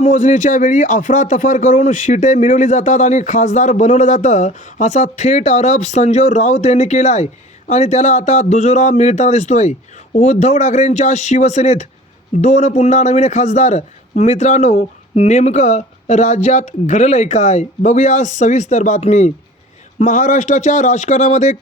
मतमोजणीच्या वेळी अफरातफर करून शिटे मिळवली जातात आणि खासदार बनवलं जातं असा थेट आरोप संजय राऊत यांनी केला आहे आणि त्याला आता दुजोरा मिळताना दिसतोय. उद्धव ठाकरेंच्या शिवसेनेत दोन पुन्हा नवीन खासदार. मित्रांनो नेमकं राज्यात घडलं आहे काय? बघूया सविस्तर बातमी. महाराष्ट्राच्या राजकारणामध्ये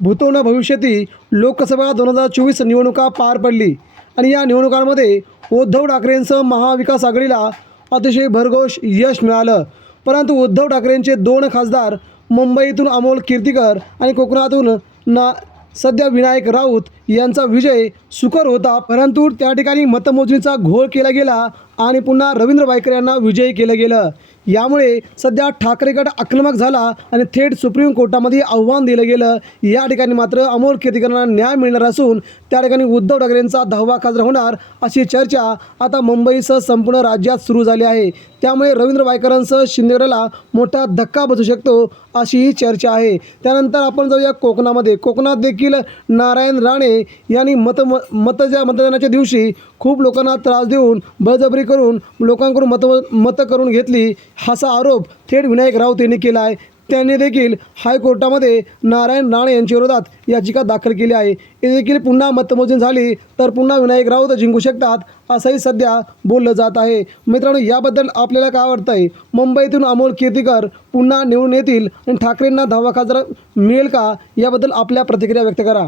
भूतो न भविष्यती लोकसभा दोन हजार चोवीस निवडणुका पार पडली. आणि या निवडणुकांमध्ये उद्धव ठाकरेंसह महाविकास आघाडीला अतिशय भरघोष यश मिळालं. परंतु उद्धव ठाकरेंचे दोन खासदार मुंबईतून अमोल कीर्तीकर आणि कोकणातून ना सध्या विनायक राऊत यांचा विजय सुकर होता. परंतु त्या ठिकाणी मतमोजणीचा घोळ केला गेला आणि पुन्हा रवींद्र वायकर यांना विजयी केलं गेलं. यामुळे सध्या ठाकरे गट आक्रमक झाला आणि थेट सुप्रीम कोर्टामध्ये आव्हान दिलं गेलं. या ठिकाणी मात्र अमोल केतकरांना न्याय मिळणार असून त्या ठिकाणी उद्धव ठाकरेंचा दहावा खासदार होणार अशी चर्चा आता मुंबईसह संपूर्ण राज्यात सुरू झाली आहे. त्यामुळे रवींद्र वायकरांसह शिंदेगडाला मोठा धक्का बसू शकतो अशी ही चर्चा आहे. त्यानंतर आपण जाऊया कोकणामध्ये. कोकणात देखील नारायण राणे यांनी मत मतच्या मतदानाच्या दिवशी खूप लोकांना त्रास देऊन बळजबरी करून लोकांकडून मत मतं करून घेतली. असा आरोप थेट विनायक राऊत यांनी केला आहे. त्यांनी देखील हायकोर्टामध्ये नारायण राणे यांच्या विरोधात याचिका दाखल केली आहे. हे देखील पुन्हा मतमोजणी झाली तर पुन्हा विनायक राऊत जिंकू शकतात असंही सध्या बोललं जात आहे. मित्रांनो याबद्दल आपल्याला काय वाटतंय? मुंबईतून अमोल कीर्तीकर पुन्हा निवडून येतील आणि ठाकरेंना दहावा खासदार मिळेल का? याबद्दल आपल्या प्रतिक्रिया व्यक्त करा.